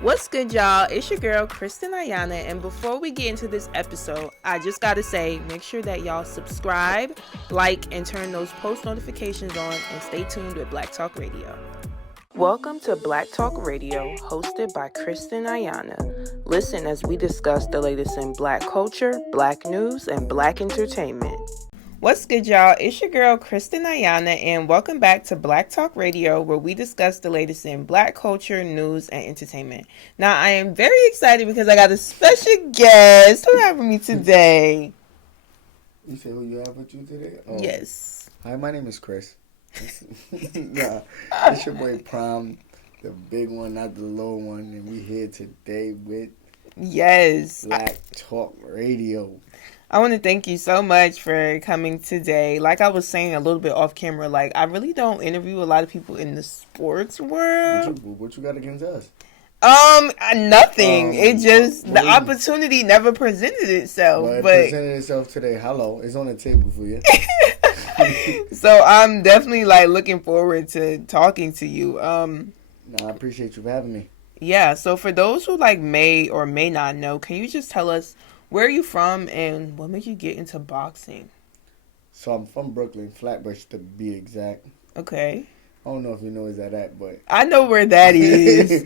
What's good, y'all? It's your girl, Kristen Ayana, and before we get into this episode, I just gotta say, make sure that y'all subscribe, like, and turn those post notifications on, and stay tuned with Black Talk Radio. Welcome to Black Talk Radio, hosted by Kristen Ayana. Listen as we discuss the latest in Black culture, Black news, and Black entertainment. What's good, y'all? It's your girl, Kristen Ayana, and welcome back to Black Talk Radio, where we discuss the latest in Black culture, news, and entertainment. Now, I am very excited because I got a special guest. Who have with me today? You say who you have with you today? Oh. Yes. Hi, my name is Chris. Nah, it's your boy Prime, the big one, not the little one, and we here today with Black Talk Radio. I want to thank you so much for coming today. Like I was saying a little bit off camera, like I really don't interview a lot of people in the sports world. What you got against us? Nothing. It just the opportunity never presented itself. Well, it presented itself today. Hello, it's on the table for you. So I'm definitely like looking forward to talking to you. I appreciate you for having me. Yeah. So for those who like may or may not know, can you just tell us where are you from and what made you get into boxing? So I'm from Brooklyn, Flatbush to be exact. Okay. I don't know if you know where that at, but I know where that is.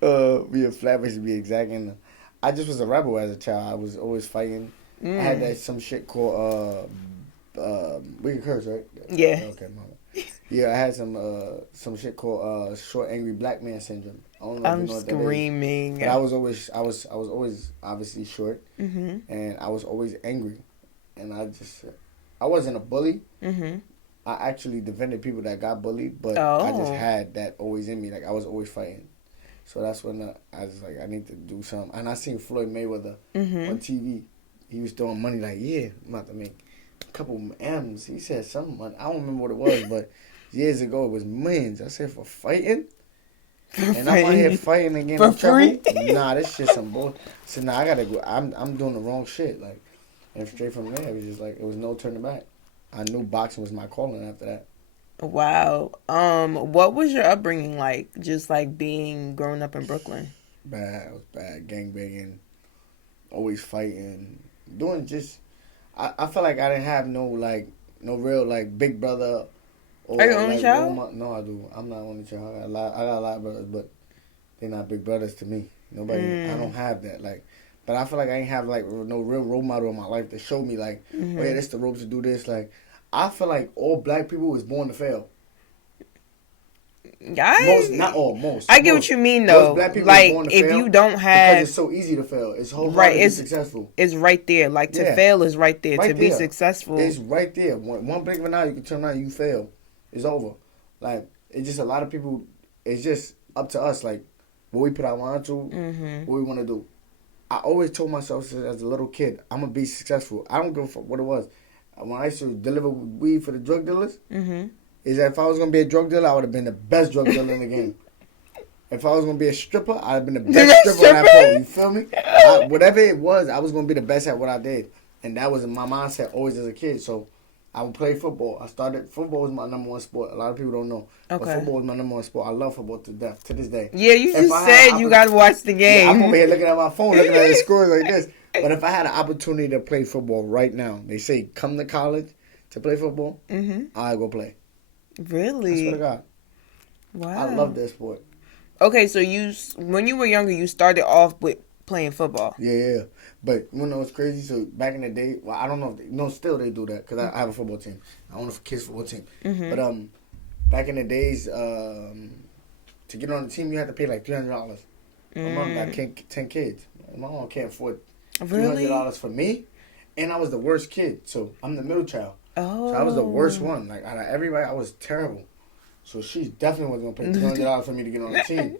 We in Flatbush to be exact, and I just was a rebel as a child. I was always fighting. I had some shit called we can curse, right? Yeah. Okay, mama. Yeah, I had some shit called short angry black man syndrome. I don't know if you know what that is. Screaming. But I was always obviously short, and I was always angry, and I wasn't a bully. I actually defended people that got bullied, but I just had that always in me. Like I was always fighting. So that's when I was like, I need to do something. And I seen Floyd Mayweather on TV. He was throwing money like, yeah, I'm about to make a couple M's. He said something. I don't remember what it was, but years ago it was millions. I said, for fighting? And I'm out here fighting again. For free? Nah, this shit some bull. So nah, I gotta go. I'm doing the wrong shit. Like, and straight from there, it was just like, it was no turning back. I knew boxing was my calling after that. Wow. What was your upbringing like? Just like growing up in Brooklyn? Bad. It was bad. Gangbanging. Always fighting. Doing just... I felt like I didn't have no real, like, big brother. Or, are you only child? No, I do. I'm not only child. I got a lot of brothers, but they're not big brothers to me. Nobody... I don't have that. Like... But I feel like I ain't have, like, no real role model in my life that showed me, like, oh, yeah, this the ropes to do this. Like, I feel like all black people was born to fail. Most, not all, most. I get what you mean, though. Black people like, born to if fail you don't have... Because it's so easy to fail. It's hard to be successful. It's right there. Like, to fail is right there. To be successful... It's right there. One blink of an eye, you can turn around, you fail. It's over. Like, it's just a lot of people... It's just up to us, like, what we put our mind to, what we want to do. I always told myself as a little kid, I'm going to be successful. I don't give a fuck what it was. When I used to deliver weed for the drug dealers, is that if I was going to be a drug dealer, I would have been the best drug dealer in the game. If I was going to be a stripper, I'd have been the best stripper on that pole. You feel me? Whatever it was, I was going to be the best at what I did. And that was my mindset always as a kid. So I would play football. Football was my number one sport. A lot of people don't know. Okay. But football was my number one sport. I love football to death, to this day. Yeah, you just said you got to watch the game. Yeah, I'm over here looking at my phone, looking at the scores like this. But if I had an opportunity to play football right now, they say come to college to play football, I'll go play. Really? I swear to God. Wow. I love that sport. Okay, so when you were younger, you started off with playing football. Yeah. But you know what's crazy? So back in the day, well, I don't know if still they do that because I have a football team. I own a kids football team. But back in the days, to get on the team, you had to pay like $300. My mom got 10 kids. My mom can't afford $300 for me, and I was the worst kid. So I'm the middle child. So I was the worst one. Like out of everybody, I was terrible. So she definitely wasn't gonna pay $200 for me to get on the team.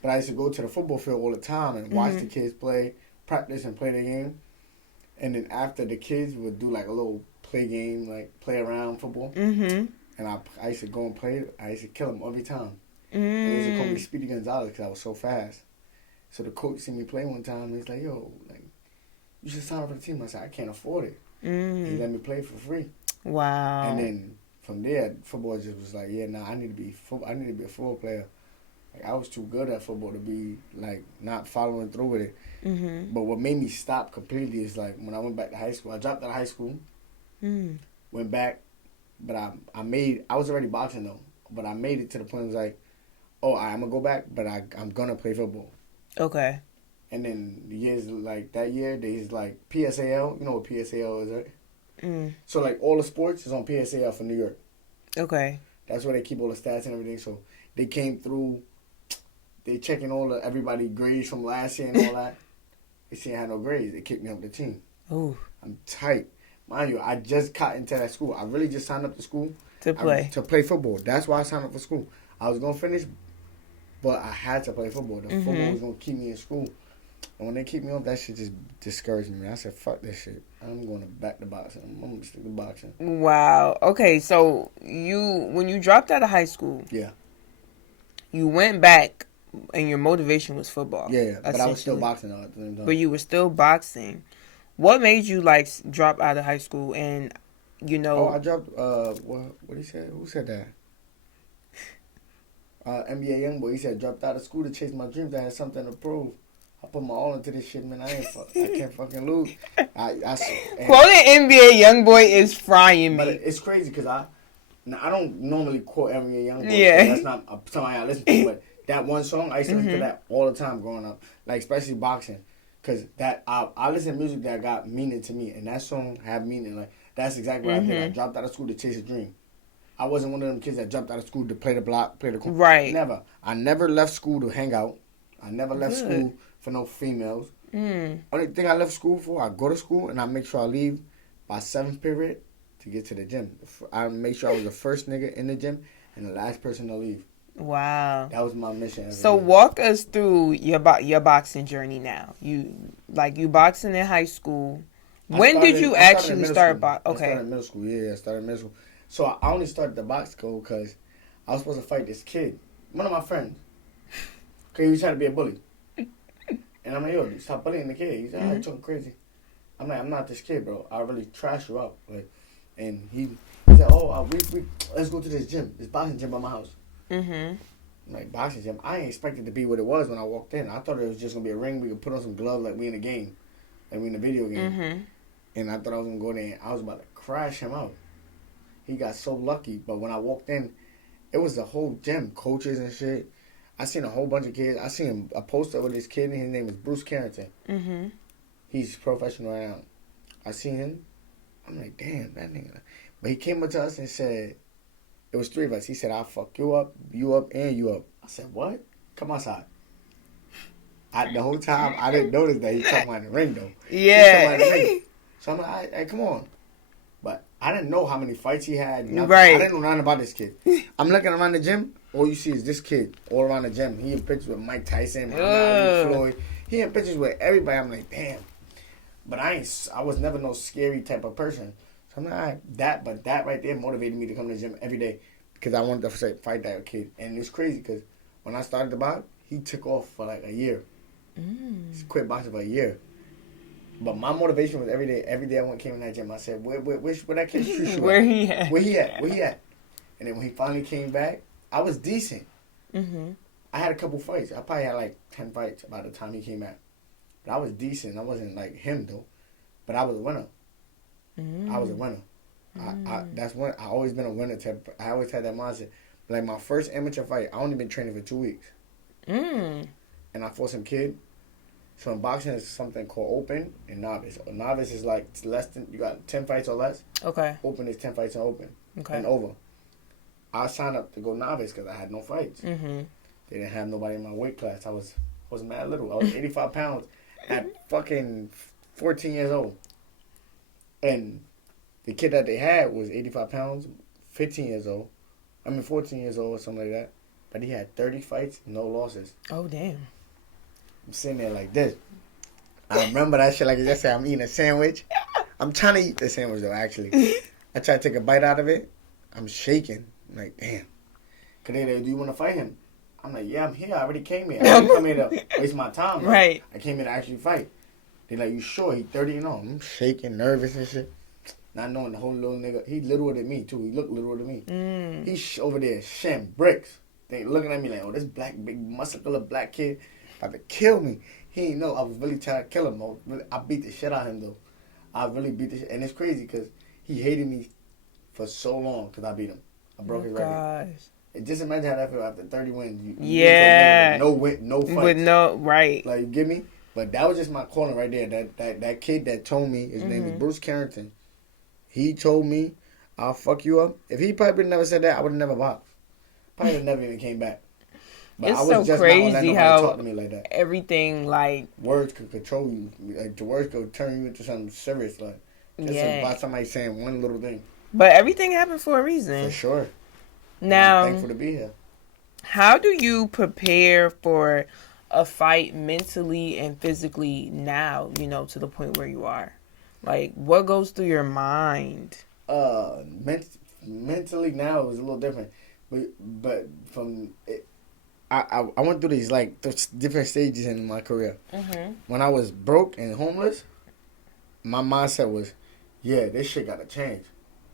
But I used to go to the football field all the time and watch the kids play, practice, and play the game. And then after, the kids would do like a little play game, like play around football. And I used to go and play. I used to kill them every time. And they used to call me Speedy Gonzalez because I was so fast. So the coach seen me play one time, and he's like, "Yo, like, you should sign up for the team." I said, "I can't afford it." And he let me play for free. Wow. And then from there, football just was like, "Yeah, nah, I need to be a football player." Like, I was too good at football to be like not following through with it. Mm-hmm. But what made me stop completely is like when I went back to high school. I dropped out of high school, went back, but I was already boxing though. But I made it to the point. It was like, oh, I'm gonna go back, but I'm gonna play football. Okay. And then the years like that year, there's like PSAL. You know what PSAL is, right? Mm. So like all the sports is on PSAL for New York. Okay. That's where they keep all the stats and everything. So they came through. They checking all the everybody grades from last year and all that. They see I had no grades. They kicked me off the team. Ooh. I'm tight. Mind you, I just got into that school. I really just signed up to school. To play. To play football. That's why I signed up for school. I was going to finish, but I had to play football. The football was going to keep me in school. And when they keep me off, that shit just discouraged me. I said, fuck this shit. I'm going to back to boxing. I'm going to stick to boxing. Wow. Okay, so when you dropped out of high school, yeah, you went back and your motivation was football. Yeah, but I was still boxing though at the same time. But you were still boxing. What made you like drop out of high school and Oh, I dropped. What he said? Who said that? NBA Youngboy. He said dropped out of school to chase my dreams. I had something to prove. I put my all into this shit, man. I can't fucking lose. Quoting NBA Youngboy is frying me. But it's crazy because I don't normally quote NBA Youngboy. Yeah, that's not somebody I listen to. But that one song, I used to listen to that all the time growing up, like especially boxing, because that I listen to music that got meaning to me, and that song had meaning. Like that's exactly what I did. I dropped out of school to chase a dream. I wasn't one of them kids that jumped out of school to play the block, play the court. Right. Never. I never left school to hang out. I never left school for no females. Only thing I left school for, I go to school and I make sure I leave by 7th period to get to the gym. I make sure I was the first nigga in the gym and the last person to leave. Wow. That was my mission. So walk us through your boxing journey now. You boxing in high school. When did you actually start boxing? Okay. I started in middle school. Yeah, I started in middle school. So I only started the box school because I was supposed to fight this kid, one of my friends, because he was trying to be a bully. And I'm like, yo, dude, stop bullying the kid. He's like, you're talking crazy. I'm like, I'm not this kid, bro. I really trash you up. Like, and he said, oh, let's go to this gym, this boxing gym by my house. I'm like, boxing gym? I ain't expected to be what it was when I walked in. I thought it was just going to be a ring. We could put on some gloves like we in a game, like we in a video game. And I thought I was going to go there and I was about to crash him out. He got so lucky, but when I walked in, it was a whole gym, coaches and shit. I seen a whole bunch of kids. I seen a poster with this kid, and his name is Bruce Carrington. He's professional right now. I seen him. I'm like, damn, that nigga. But he came up to us and said, it was 3 of us. He said, I'll fuck you up, and you up. I said, what? Come outside. The whole time, I didn't notice that he talking about the ring, though. Yeah. So I'm like, all right, come on. But I didn't know how many fights he had. Nothing. Right. I didn't know nothing about this kid. I'm looking around the gym. All you see is this kid all around the gym. He in pictures with Mike Tyson, Floyd. He in pictures with everybody. I'm like, damn. But I was never no scary type of person. So I'm like, all right, but that right there motivated me to come to the gym every day because I wanted to fight that kid. And it's crazy because when I started the box, he took off for like a year. He quit boxing for a year. But my motivation was every day I came in that gym, I said, where that kid shoot Where he at? Where he at? And then when he finally came back, I was decent. I had a couple fights. I probably had like 10 fights by the time he came back. But I was decent. I wasn't like him though. But I was a winner. I was a winner. I always been a winner type. I always had that mindset. Like my first amateur fight, I only been training for 2 weeks. And I fought some kid. So in boxing, it's something called open and novice. Novice is like less than, you got 10 fights or less. Okay. Open is 10 fights and open. Okay. And over. I signed up to go novice because I had no fights. They didn't have nobody in my weight class. I was mad little. I was 85 pounds at fucking 14 years old. And the kid that they had was 85 pounds, 14 years old or something like that. But he had 30 fights, no losses. Oh, damn. I'm sitting there like this. I remember that shit like yesterday. I'm eating a sandwich. I'm trying to eat the sandwich though, actually. I try to take a bite out of it. I'm shaking. I'm like, damn. Cause they like, do you want to fight him? I'm like, yeah, I'm here. I already came here. I didn't come here to waste my time. Right. I came here to actually fight. They're like, you sure? He 30 and all. I'm shaking, nervous and shit. Not knowing the whole little nigga. He littler than me, too. He looked littler than me. He's over there sham bricks. They looking at me like, oh, this black, big, muscular black kid about to kill me. He ain't know I was really trying to kill him. I beat the shit out of him, though. I really beat the shit. And it's crazy because he hated me for so long because I beat him. I broke his record. Gosh. And just imagine how that feel after 30 wins. You Yeah. lose to a nigga with no fights. With no, right. Like, you get me? But that was just my calling right there. That kid that told me, his name is Bruce Carrington. He told me, I'll fuck you up. If he probably never said that, I would have never boxed. Probably would never even came back. But It's I was so just crazy not gonna let how nobody talk to me like that. everything, like... Words could control you. Like, the words could turn you into something serious. Like, just about somebody saying one little thing. But everything happened for a reason. For sure. Now, I'm thankful to be here. How do you prepare for a fight mentally and physically now, to the point where you are? Like, what goes through your mind? Mentally now it was a little different. But from... I went through these like different stages in my career. Mm-hmm. When I was broke and homeless, my mindset was, yeah, this shit gotta change.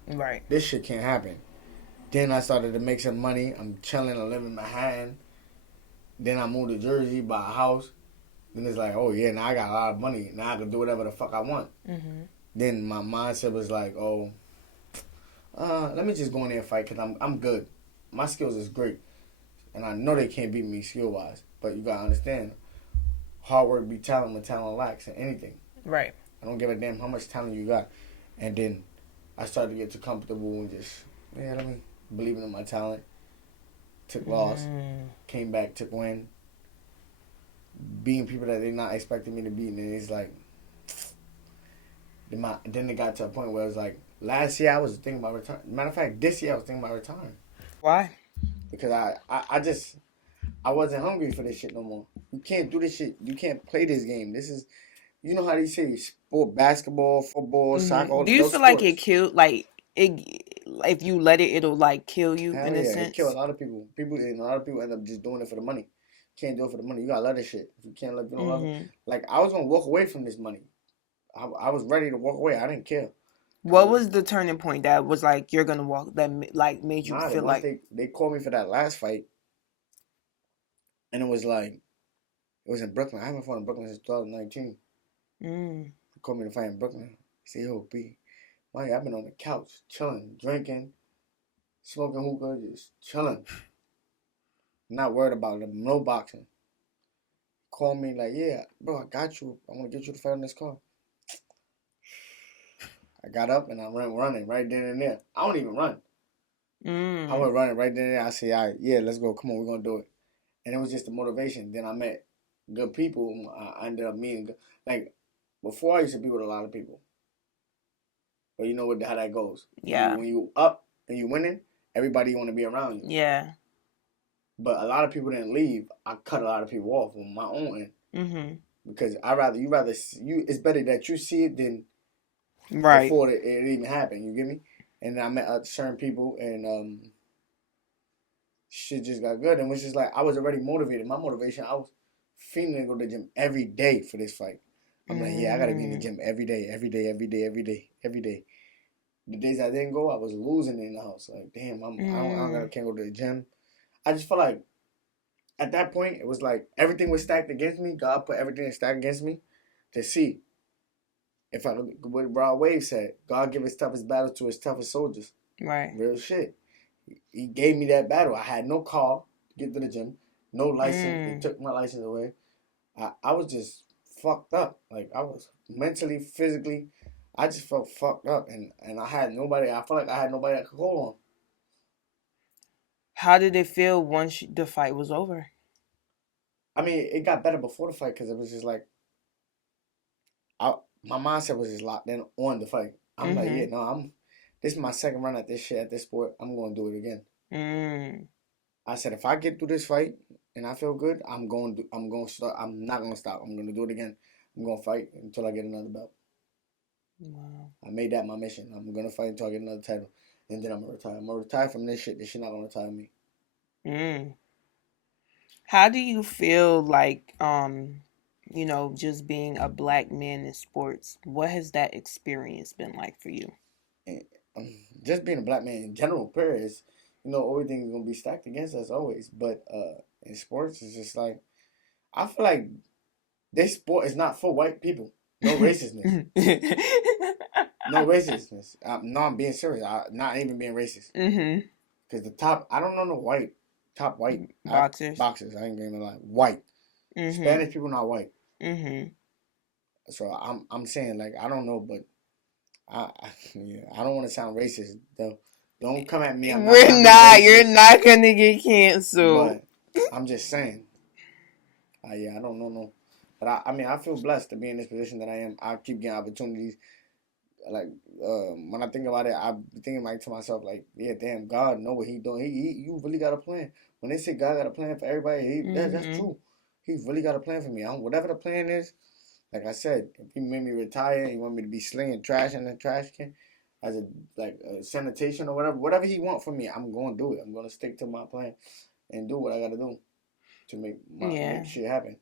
Right. This shit can't happen. Then I started to make some money. I'm chilling. I live in Manhattan. Then I moved to Jersey, buy a house. Then it's like, oh yeah, now I got a lot of money. Now I can do whatever the fuck I want. Mm-hmm. Then my mindset was like, oh, let me just go in there and fight because I'm good. My skills is great. And I know they can't beat me skill-wise. But you got to understand, hard work beat talent when talent lacks in anything. Right. I don't give a damn how much talent you got. And then I started to get too comfortable and just, let me believing in my talent. Took loss. Came back, took win. Beating people that they're not expecting me to beat. And it's like, then it got to a point where it was like, last year I was thinking about retiring. Matter of fact, this year I was thinking about retiring. Why? Because I wasn't hungry for this shit no more. You can't do this shit. You can't play this game. This is, you know how they say sport, basketball, football, soccer. All do you feel like it killed, like, if you let it, it'll like kill you in a sense? It kill a lot of people. A lot of people end up just doing it for the money. Can't do it for the money. You gotta love this shit. If you can't love, you don't love it. Like, I was gonna walk away from this money. I was ready to walk away. I didn't care. What was the turning point that was like you're gonna walk, that like made you feel like they called me for that last fight, and it was like, it was in Brooklyn. I haven't fought in Brooklyn since 2019. They called me to fight in Brooklyn. He said, yo, B, Mike, I've been on the couch chilling, drinking, smoking hookah, just chilling. Not worried about it. No boxing. Called me like, yeah, bro, I got you. I want to get you to fight in this car. I got up and I went running right then and there. I don't even run. I went running right then and there. I said, all right, yeah, let's go. Come on, we're going to do it. And it was just the motivation. Then I met good people. I ended up meeting, like, before I used to be with a lot of people. But you know how that goes. Yeah. When you up and you winning, everybody want to be around you. Yeah. But a lot of people didn't leave. I cut a lot of people off on my own end. Mm-hmm. Because it's better that you see it than before it even happened. You get me? And I met certain people, and shit just got good. And it was just like, I was already motivated. My motivation, I was feeling to go to the gym every day for this fight. I'm like, yeah, I got to be in the gym every day. The days I didn't go, I was losing in the house. Like, damn, can't go to the gym. I just felt like, at that point, it was like everything was stacked against me. God put everything stacked against me to see. If what Rod Wave said, God give his toughest battle to his toughest soldiers. Right. Real shit. He gave me that battle. I had no car to get to the gym, no license. They took my license away. I was just fucked up. Like, I was mentally, physically, I just felt fucked up. And I had nobody, I felt like I had nobody I could call on. How did it feel once the fight was over? I mean, it got better before the fight because it was just like, my mindset was just locked in on the fight. I'm like, yeah, no, this is my second run at this shit, at this sport. I'm going to do it again. I said, if I get through this fight and I feel good, I'm going to start. I'm not going to stop. I'm going to do it again. I'm going to fight until I get another belt. Wow. I made that my mission. I'm going to fight until I get another title. And then I'm going to retire. I'm going to retire from this shit. This shit not going to retire me. How do you feel like, just being a black man in sports? What has that experience been like for you? Just being a black man in general, period, everything's gonna be stacked against us always. But in sports, it's just like I feel like this sport is not for white people. No racistness. No racistness. No, I'm being serious. Not even being racist. Mm-hmm. Because I don't know no top white boxers. I ain't gonna lie. White. Mm-hmm. Spanish people not white. Mm-hmm. So I'm saying like I don't know, but I don't want to sound racist though. Don't come at me. We're not. You're not gonna get canceled. But I'm just saying. I don't know no. But I feel blessed to be in this position that I am. I keep getting opportunities. Like when I think about it, I be thinking like to myself, like, yeah, damn, God know what He doing. You really got a plan. When they say God got a plan for everybody, that's true. He really got a plan for me. Whatever the plan is, like I said, if He made me retire, He want me to be slinging trash in the trash can as a sanitation or whatever He want from me, I'm gonna do it. I'm gonna stick to my plan and do what I gotta do to make shit happen.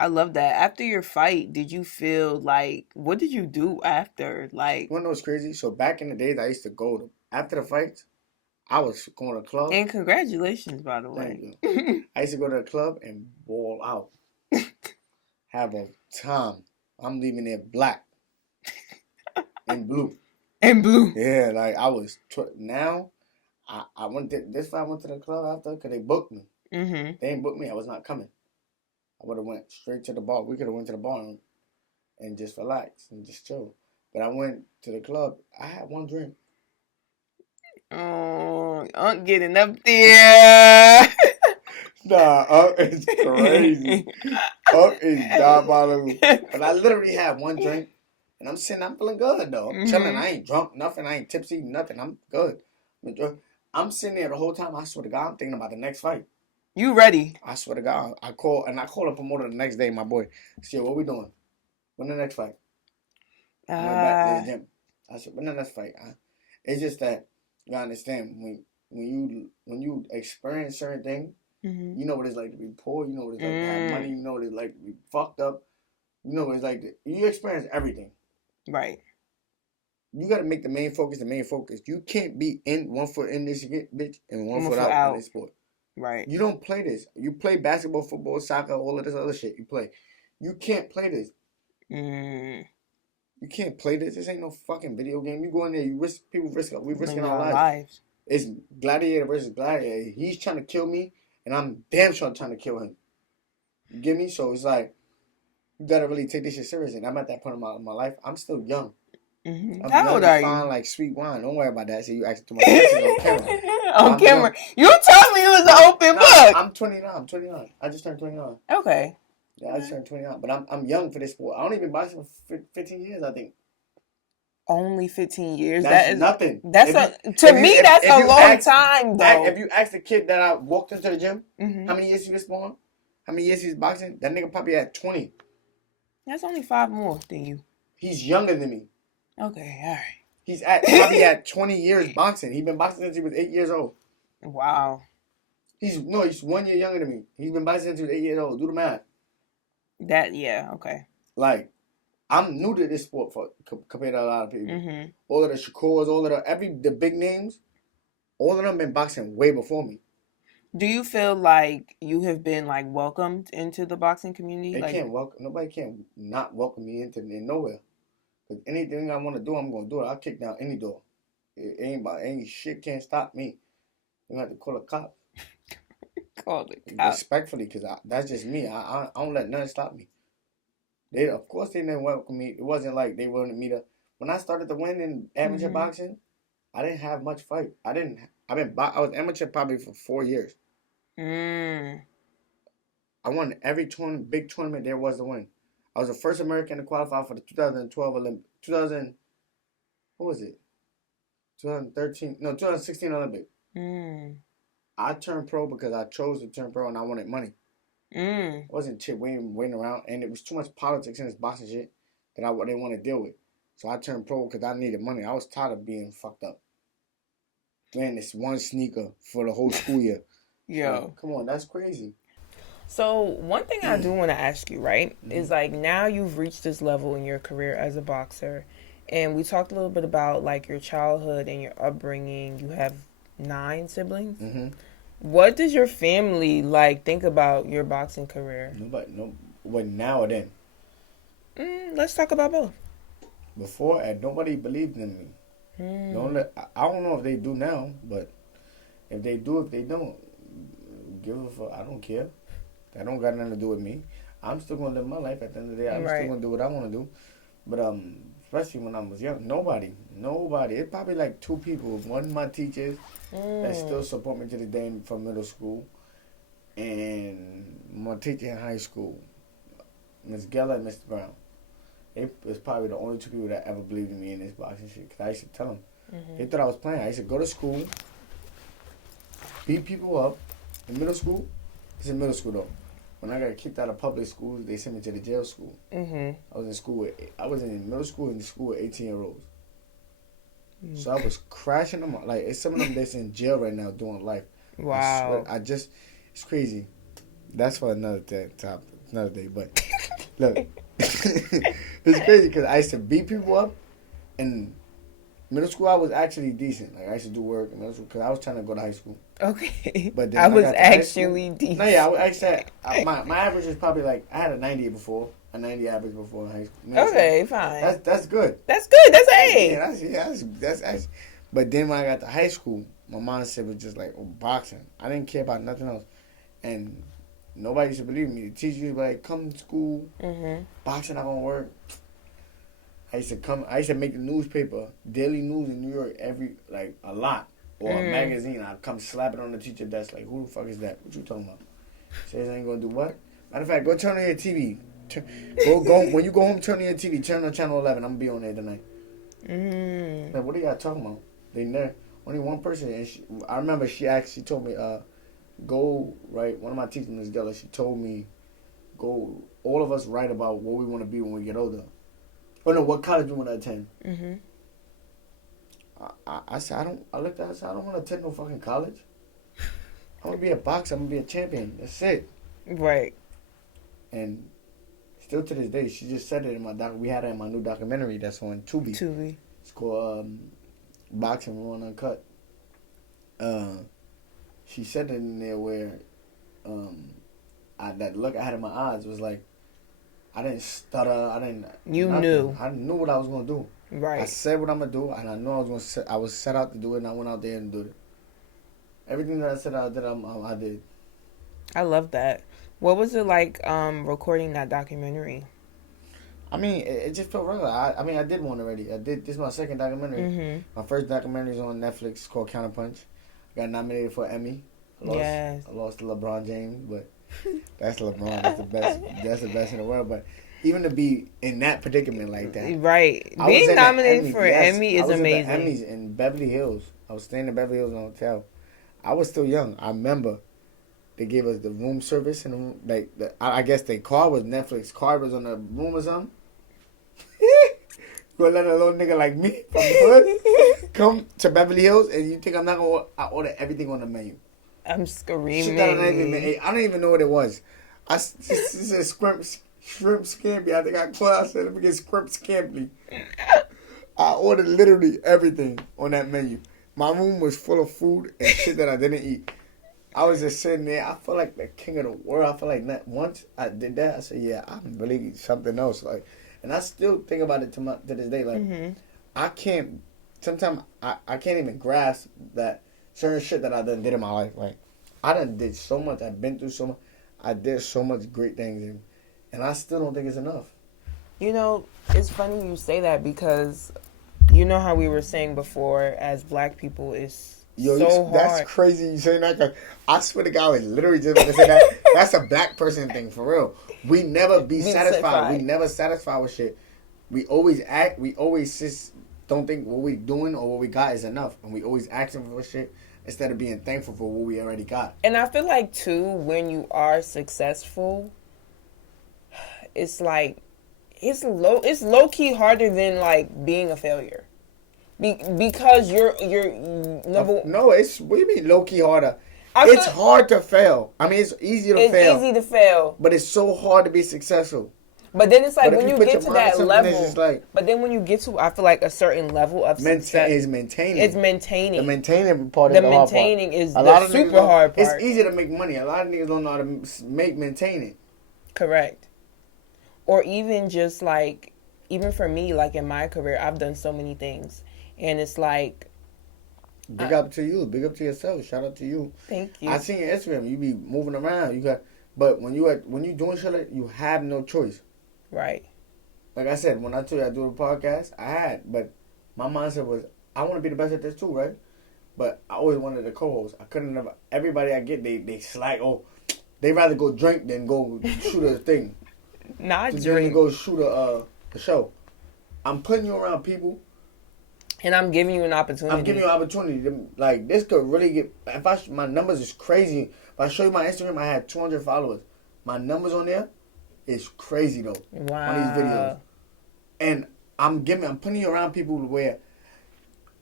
I love that. After your fight, did you feel like, what did you do after? Like, you wanna know what's crazy? So back in the days, I used to go after the fights, I was going to the club. And congratulations, by the way. Thank you. I used to go to the club and ball out. Have a time. I'm leaving there black and blue. And blue. Yeah, like I was. Now, I went to the club after because they booked me. Mm-hmm. They ain't booked me. I was not coming. I would have went straight to the bar. We could have went to the bar and just relax and just chill. But I went to the club. I had one drink. Oh, I'm getting up there. Nah, is crazy. Is diabolical. But I literally had one drink, and I'm feeling good though. I'm chilling. I ain't drunk, nothing. I ain't tipsy, nothing. I'm good. I'm sitting there the whole time. I swear to God, I'm thinking about the next fight. You ready? I swear to God. I called a promoter the next day, my boy. I said, what we doing? When the next fight? I went back to the gym. I said, when the next fight? It's just that you gotta understand when you experience certain things, you know what it's like to be poor. You know what it's like to have money. You know what it's like to be fucked up. You know what it's like you experience everything. Right. You gotta make the main focus. You can't be in one foot in this bitch and one foot out in this sport. Right. You don't play this. You play basketball, football, soccer, all of this other shit. You play. You can't play this. You can't play this. This ain't no fucking video game. You go in there. We risking our lives. It's gladiator versus gladiator. He's trying to kill me, and I'm damn sure trying to kill him. You get me? So it's like you gotta really take this shit serious. And I'm at that point in my life. I'm still young. Mm-hmm. How old are you? Like sweet wine. Don't worry about that. See, you asking too much questions on camera. On camera. You told me it was an open book. I'm 29. I just turned 29. Okay. Yeah, I just turned 29. But I'm young for this sport. I don't even box for 15 years, I think. Only 15 years? That's nothing. That's a long time, though. If you ask the kid that I walked into the gym, how many years he was born, how many years he's boxing, that nigga probably had 20. That's only 5 more than you. He's younger than me. Okay, all right. He's probably had 20 years boxing. He's been boxing since he was 8 years old. Wow. He's 1 year younger than me. He's been boxing since he was 8 years old. Do the math. Okay. Like, I'm new to this sport compared to a lot of people. Mm-hmm. All of the Shakurs, all of the big names, all of them been boxing way before me. Do you feel like you have been like welcomed into the boxing community? Nobody can not welcome me into nowhere. Cause anything I want to do, I'm gonna do it. I'll kick down any door. Any shit can't stop me. You have to call a cop. Call the cop. Respectfully, cause that's just me. I don't let nothing stop me. Of course they didn't welcome me. It wasn't like they wanted me to. When I started to win in amateur boxing, I didn't have much fight. I was amateur probably for 4 years. I won every big tournament there was to win. I was the first American to qualify for the 2012 Olympic. 2016 Olympic. I turned pro because I chose to turn pro and I wanted money. I wasn't waiting around, and it was too much politics in this boxing shit that I didn't want to deal with. So I turned pro because I needed money. I was tired of being fucked up. Man, this one sneaker for the whole school year. Yo. Come on, that's crazy. So one thing I do want to ask you, right, is like now you've reached this level in your career as a boxer, and we talked a little bit about like your childhood and your upbringing. You have 9 siblings. Mm-hmm. What does your family think about your boxing career? Nobody, no. What, now or then? Let's talk about both. Before, nobody believed in me. I don't know if they do now, but if they do, if they don't, give a fuck. I don't care. That don't got nothing to do with me. I'm still gonna live my life. At the end of the day, I'm still gonna do what I want to do. But especially when I was young, nobody. It's probably like 2 people. One of my teachers that still support me to this day from middle school, and my teacher in high school, Miss Geller and Mr. Brown. It was probably the only 2 people that ever believed in me in this boxing shit. Cause I used to tell them, they thought I was playing. I used to go to school, beat people up. In middle school, it's in middle school though. When I got kicked out of public schools, they sent me to the jail school. I was in middle school in school with 18-year-olds. So I was crashing them. It's some of them that's in jail right now doing life. Wow. It's crazy. That's for another day. But look, it's crazy because I used to beat people up. In middle school, I was actually decent. I used to do work in middle school because I was trying to go to high school. Okay. But then I was actually decent. No, yeah, I actually my average was probably I had a 90 before. A 90 average before in high school. Okay, fine. That's good. That's good. That's A. Yeah, that's. But then when I got to high school, my mindset was just boxing. I didn't care about nothing else, and nobody used to believe me. The teacher used to be come to school. Boxing not gonna work. I used to make the newspaper, daily news in New York a lot, or a magazine. I'd come slap it on the teacher desk who the fuck is that? What you talking about? Says I ain't gonna do what? Matter of fact, go turn on your TV. Go when you go home, turn on your TV. Turn on channel 11. I'm gonna be on there tonight. What are y'all talking about? They never. Only one person. And I remember she told me, go write. One of my teachers, Ms. Geller, she told me, go. All of us write about what we want to be when we get older. Oh no, what college we want to attend. I said I looked at her. I said I don't want to attend no fucking college. I'm gonna be a boxer. I'm gonna be a champion. That's it. Right. And still to this day, she just said it in my we had it in my new documentary that's on Tubi. It's called Boxing Raw and Uncut. She said it in there where that look I had in my eyes was I didn't stutter. I didn't. Knew. I knew what I was gonna do. Right. I said what I'm gonna do, and I knew I was set out to do it, and I went out there and did it. Everything that I said I did, I did. I love that. What was it like recording that documentary? I mean, it just felt real. I did one already. This is my second documentary. My first documentary is on Netflix. It's called Counterpunch. I got nominated for an Emmy. I lost to LeBron James, but that's LeBron. That's the best. That's the best in the world. But even to be in that predicament like that, right? Being nominated for an Emmy is amazing. I was in the Emmys in Beverly Hills. I was staying in Beverly Hills in a hotel. I was still young. I remember they gave us the room service and I guess their car was Netflix. Car was on the room or something. Gonna let a little nigga like me from the hood come to Beverly Hills and you think I'm not gonna order everything on the menu? I'm screaming. Shit that I don't even know what it was. I said shrimp scampi. I think I called. I said let me get shrimp scampi. I ordered literally everything on that menu. My room was full of food and shit that I didn't eat. I was just sitting there. I felt like the king of the world. I feel like not once I did that, I said, yeah, I'm really something else. And I still think about it to this day. I can't. Sometimes I can't even grasp that certain shit that I done did in my life. I done did so much. I've been through so much. I did so much great things, and I still don't think it's enough. You know, it's funny you say that because you know how we were saying before, as black people, it's so hard. That's crazy you saying that. Cause I swear to God, I was literally just going to say that. That's a black person thing, for real. We never be satisfied. We never satisfied with shit. We always act. We always just don't think what we doing or what we got is enough. And we always asking for shit instead of being thankful for what we already got. And I feel like, too, when you are successful, it's it's low-key harder than, being a failure. Because you're number... No, what do you mean low-key harder? It's hard to fail. I mean, it's easy to fail. It's easy to fail. But it's so hard to be successful. But then it's like But if when you you put get your to mind that to something, level. it's just like, But then when you get to, I feel like a certain level of success is maintaining. It's maintaining. The maintaining part The is the hard part. maintaining is A lot the of niggas super hard part. It's easy to make money. A lot of niggas don't know how to maintain it. Correct. Or even just like, even for me, like in my career, I've done so many things. And it's like, big up to you. Big up to yourself. Shout out to you. Thank you. I seen your Instagram. You be moving around. But when you doing shit like, you have no choice. Right. Like I said, when I told you I do a podcast, but my mindset was I want to be the best at this too, right? But I always wanted a co-host. I couldn't never. Everybody I get, they slack. Oh, they rather go drink than go shoot a thing. Not to drink. Go shoot a show. I'm putting you around people. And I'm giving you an opportunity. I'm giving you an opportunity. Like, this could really get... my numbers is crazy. If I show you my Instagram, I had 200 followers. My numbers on there is crazy, though. Wow. On these videos. And I'm putting you around people where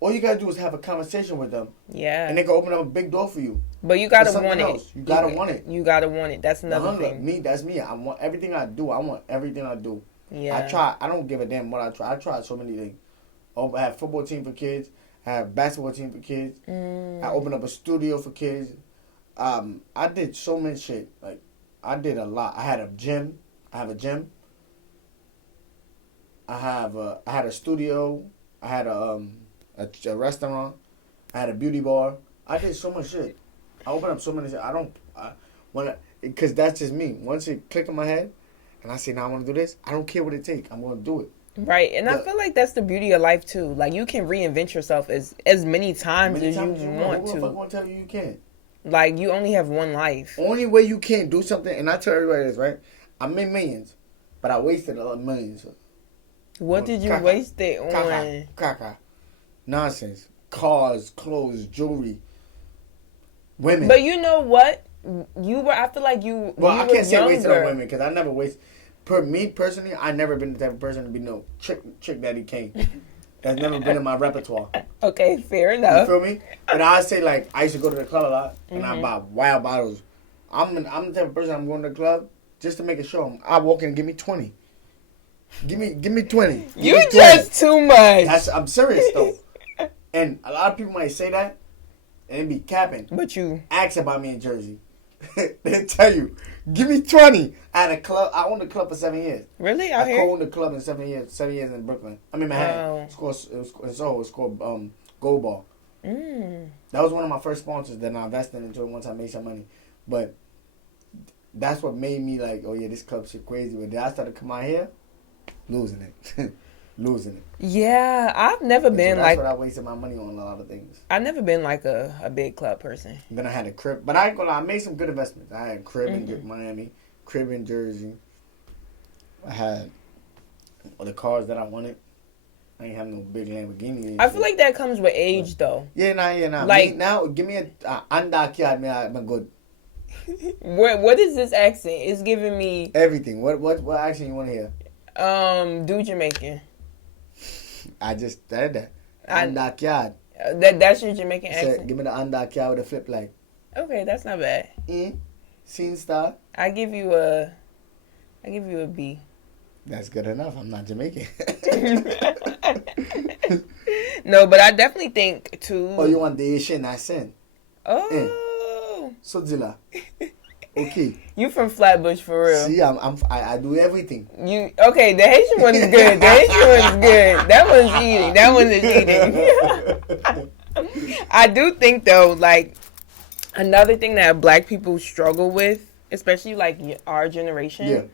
all you got to do is have a conversation with them. Yeah. And they can open up a big door for you. But you got to want it. You got to want it. You got to want it. That's another thing. That's me. I want everything I do. I want everything I do. Yeah. I don't give a damn what I try. I tried so many things. I have football team for kids. I have basketball team for kids. I opened up a studio for kids. I did so much shit. Like, I did a lot. I had a gym. I have a gym. I had a studio. I had a restaurant. I had a beauty bar. I did so much shit. I opened up so many shit. Because that's just me. Once it click in my head, and I say, now I want to do this, I don't care what it takes. I'm going to do it. Right, and I feel like that's the beauty of life too. Like, you can reinvent yourself as many times as you want to. Who the fuck gonna tell you can't? Like, you only have one life. Only way you can't do something, and I tell everybody this, right? I made millions, but I wasted a lot of millions. What did you waste it on? Caca. Nonsense. Cars, clothes, jewelry, women. But you know what? I feel like you. Well, I can't say wasted on women because I never waste. Me personally, I never been the type of person to be no chick daddy Kane. That's never been in my repertoire. Okay, fair enough. You feel me? But I say, like, I used to go to the club a lot and I buy wild bottles. I'm the type of person, I'm going to the club just to make a show. I walk in and give me 20. Give me 20. You just too much. I'm serious though. And a lot of people might say that and it be capping. But you ask about me in Jersey. They tell you, give me 20. I owned a club for 7 years. Really? I co-owned the club in 7 years. 7 years in Brooklyn. I mean Manhattan. Wow. It's called Gold Ball. That was one of my first sponsors that I invested into it once I made some money. But that's what made me like, oh yeah, this club shit crazy. But then I started to come out here, losing it. Losing it. Yeah, I've never been that's what I wasted my money on, a lot of things. I've never been like a big club person. Then I had a crib. But I ain't gonna lie, I made some good investments. I had a crib in Miami, crib in Jersey. I had the cars that I wanted. I ain't have no big Lamborghini. I feel like that comes with age, though. Yeah, nah. Like, now, give me a underyard, I'm good. What is this accent? It's giving me everything. What accent you want to hear? Do Jamaican. I just said that. Underyard. That's your Jamaican accent. Give me the underyard with a flip like. Okay, that's not bad. Scene star. I give you a B. That's good enough. I'm not Jamaican. No, but I definitely think too. Oh, you want the Asian accent? Oh. Sodzilla. Okay. You from Flatbush for real? See, I do everything. Okay? The Haitian one is good. The Haitian one is good. That one's eating. That one is eating. I do think though, like another thing that Black people struggle with, especially like our generation,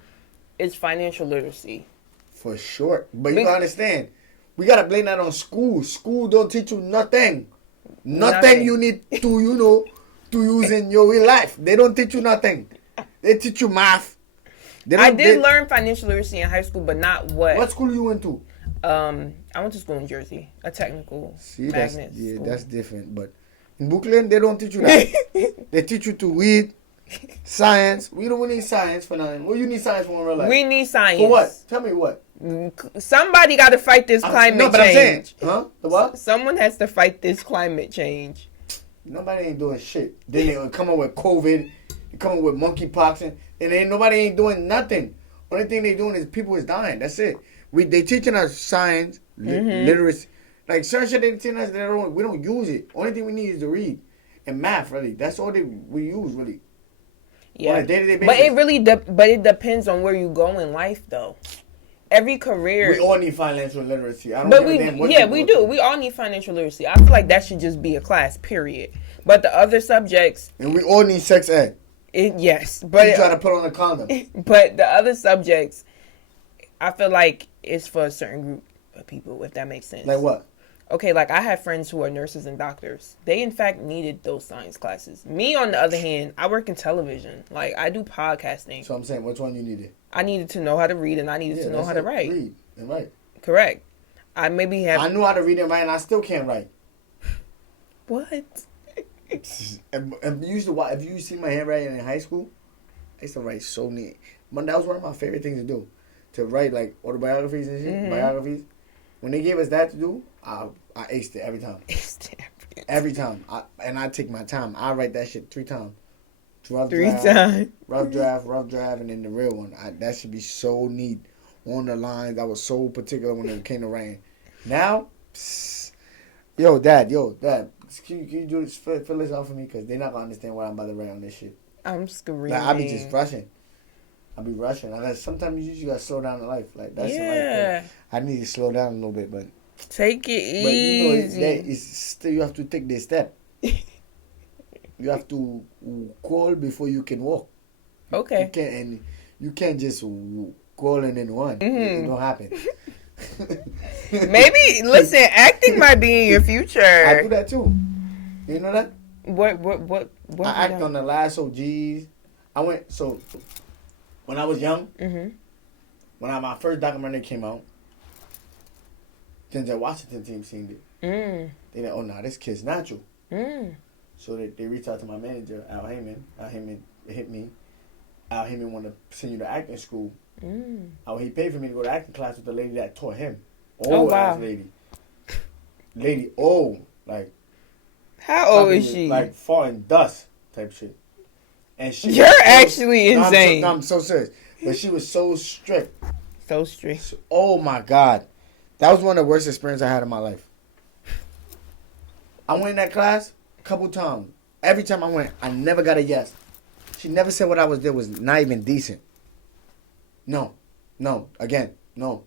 is financial literacy. For sure, but you gotta understand, we gotta blame that on school. School don't teach you nothing. Nothing you need to to use in your real life. They don't teach you nothing. They teach you math. I did learn financial literacy in high school, but not what. What school you went to? I went to school in Jersey, a technical magnet school. That's different. But in Brooklyn, they don't teach you that. They teach you to read, science. We don't need science for nothing. What you need science for in real life? We need science. For what? Tell me what. Somebody got to fight this climate change. I'm saying, huh? The what? Someone has to fight this climate change. Nobody ain't doing shit. Then they come up with COVID, they come up with monkeypox, and nobody ain't doing nothing. Only thing they doing is people is dying. That's it. They teaching us science, literacy. Like certain shit they teaching us, we don't use it. Only thing we need is to read and math. Really, that's all we use really. Yeah, on a day-to-day basis. But it really, but it depends on where you go in life, though. Every career, we all need financial literacy. I don't but give a damn what we do. We all need financial literacy. I feel like that should just be a class, period. But the other subjects, and we all need sex ed. Yes, but you try to put on a condom. But the other subjects, I feel like it's for a certain group of people, if that makes sense. Like what? Okay, like I have friends who are nurses and doctors. They in fact needed those science classes. Me, on the other hand, I work in television. Like I do podcasting. So I'm saying, which one you needed? I needed to know how to read and I needed to know how to write. Read and write. Correct. I maybe have. I knew how to read and write, and I still can't write. What? And if you see my handwriting in high school, I used to write so neat. But that was one of my favorite things to do, to write like autobiographies and shit, biographies. When they gave us that to do, I aced it every time. Every time. I take my time. I write that shit 3 times. Rough draft, and then the real one. That should be so neat on the lines. I was so particular when it came to writing. Now, yo, dad, can you do this? Fill this out for me, because they're not gonna understand what I'm about to write on this shit. I'm screaming. Like, I be just rushing. Sometimes you just gotta slow down in life. Like that's life. I need to slow down a little bit, but take it easy. But it's still, you have to take this step. You have to crawl before you can walk. Okay. You can't just crawl and then run. It don't happen. Maybe listen, acting might be in your future. I do that too. You know that? What I act on the last OGs. When I was young, when my first documentary came out, Denzel Washington team seen it. They like, oh nah, this kid's natural. So they reached out to my manager, Al Heyman. Al Heyman hit me. Al Heyman wanted to send you to acting school. He paid for me to go to acting class with the lady that taught him. Wow. Lady old. Like, how old is she? Like farting dust type shit. And You're actually insane. I'm so serious. But she was so strict. So strict. Oh my God. That was one of the worst experiences I had in my life. I went in that class a couple times. Every time I went, I never got a yes. She never said what I was doing was not even decent. No. Again. I'm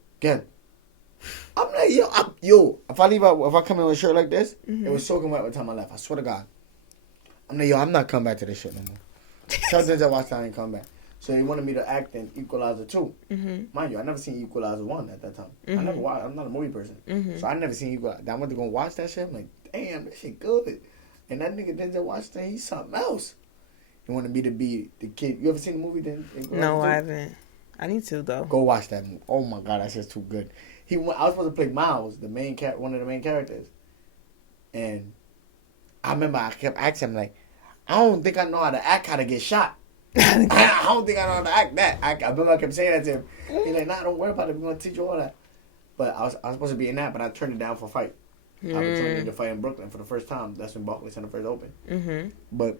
like, if I come in with a shirt like this, it was soaking wet by the time I left. I swear to God. I'm like, I'm not coming back to this shit no more. Tell Denzel Washington I ain't come back. So they wanted me to act in Equalizer 2. Mind you, I never seen Equalizer 1 at that time. I never watched. I'm not a movie person. So I never seen Equalizer. I went to go watch that shit. I'm like, damn, this shit good. And that nigga Denzel Washington, he's something else. He wanted me to be the kid. You ever seen the movie? No, I haven't. I need to, though. Go watch that movie. Oh my God, that shit's too good. I was supposed to play Miles, one of the main characters. And I remember I kept asking him, like, I don't think I know how to act how to get shot. I don't think I know how to act that. I remember I kept saying that to him. He's like, nah, don't worry about it. We're going to teach you all that. But I was supposed to be in that, but I turned it down for a fight. I was turning to fight in Brooklyn for the first time. That's when Barclays Center first opened. But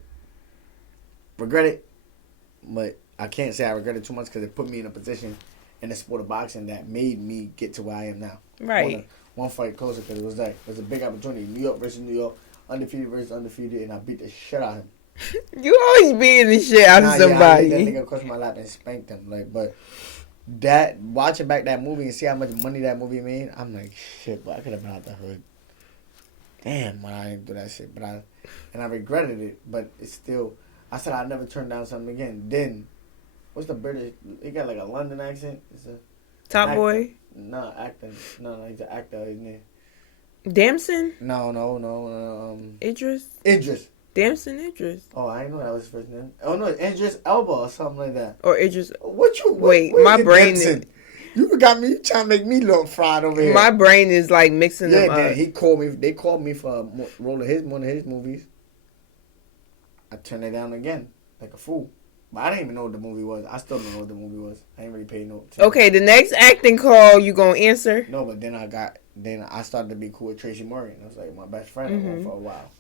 regret it. But I can't say I regret it too much because it put me in a position in the sport of boxing that made me get to where I am now. Right. One fight closer because it was a big opportunity. New York versus New York. Undefeated versus undefeated, and I beat the shit out of him. You always beating the shit out of somebody. Yeah, I beat that nigga across my lap and spanked him. Like, but watching back that movie and see how much money that movie made, I'm like, shit, but I could have been out the hood. Damn, why I didn't do that shit. But I regretted it. But it's still, I said I'd never turn down something again. Then, what's the British? He got like a London accent. It's a Top Boy. No, acting. No, he's an actor. His name. Damson? No. Idris? Damson Idris. Oh, I didn't know that was his first name. Oh no, Idris Elba or something like that. Or Idris. Wait, my brain is... You got me trying to make me look fried over here. My brain is like mixing them up. They called me for one of his movies. I turned it down again, like a fool. But I didn't even know what the movie was. I still don't know what the movie was. I ain't really paid no attention. Okay, the next acting call, you gonna answer? No, but then I started to be cool with Tracy Morgan. I was like my best friend for a while.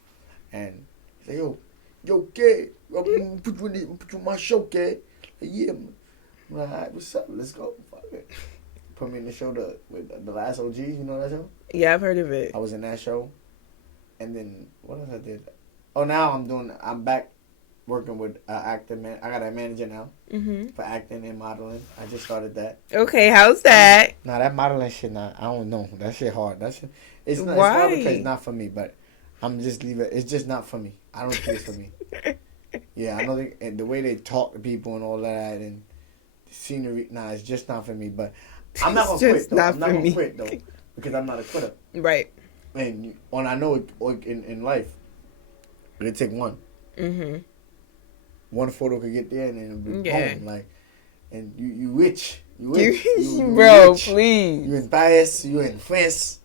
And he said, yo, kid, put you in my show, kid. Like, yeah, man. I'm like, all right, what's up? Let's go. Fuck it. Put me in the show with the last OGs. You know that show? Yeah, I've heard of it. I was in that show. And then, what else I did? Oh, now I'm back working with acting, man. I got a manager now for acting and modeling. I just started that. Okay, how's that? Nah, that modeling shit, I don't know. That shit hard. That shit, it's not, Why? it's hard because it's not for me, but I'm just leave it. It's just not for me. I don't think it's for me. Yeah, I know and the way they talk to people and all that and the scenery, it's just not for me. But I'm not going to quit, though. I'm not going to quit, though, because I'm not a quitter. Right. And I know in life, it'll take one. Mm-hmm. One photo could get there and then it'll be boom. Like, and you rich. You rich. You bro, rich. please. You in Paris. You in France.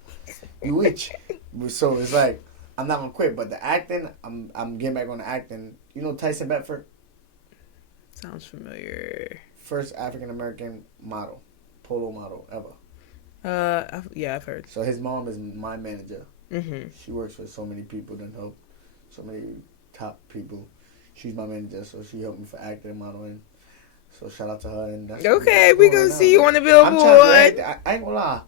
You rich. So it's like, I'm not going to quit. But the acting, I'm getting back on the acting. You know Tyson Bedford? Sounds familiar. First African-American model. Polo model ever. Yeah, I've heard. So his mom is my manager. Mm-hmm. She works with so many people that help, so many top people. She's my manager, so she helped me for acting and modeling. So shout out to her. And that's okay, we gonna see you on the billboard. billboard. I ain't gonna lie.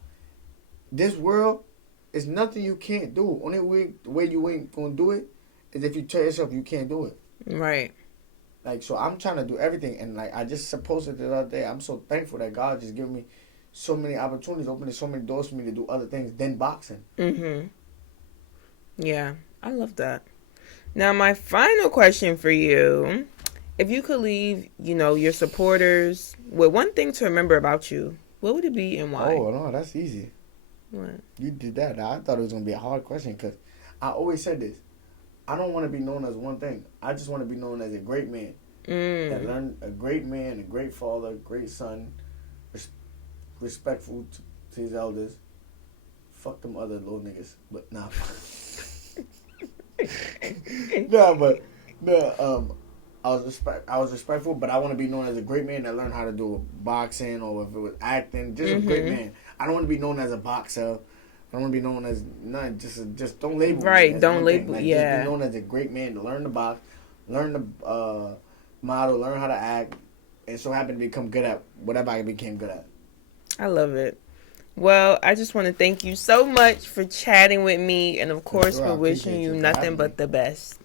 This world is nothing you can't do. Only way you ain't gonna do it is if you tell yourself you can't do it. Right. Like, so I'm trying to do everything, and like I just posted it the other day. I'm so thankful that God just giving me so many opportunities, opening so many doors for me to do other things than boxing. Mm-hmm. Yeah, I love that. Now, my final question for you, if you could leave, your supporters with one thing to remember about you, what would it be and why? Oh, no, that's easy. What? You did that. I thought it was going to be a hard question because I always said this. I don't want to be known as one thing. I just want to be known as a great man. That learned a great man, a great father, great son, respectful to his elders. Fuck them other little niggas. But nah. I was respectful, but I want to be known as a great man that learned how to do boxing or if it was acting. Just a great man. I don't want to be known as a boxer. I don't want to be known as nothing. Just don't label me. Right, don't label. Like, yeah. Just be known as a great man to learn to box, learn to model, learn how to act, and so happen to become good at whatever I became good at. I love it. Well, I just want to thank you so much for chatting with me, and of course for wishing you nothing but the best.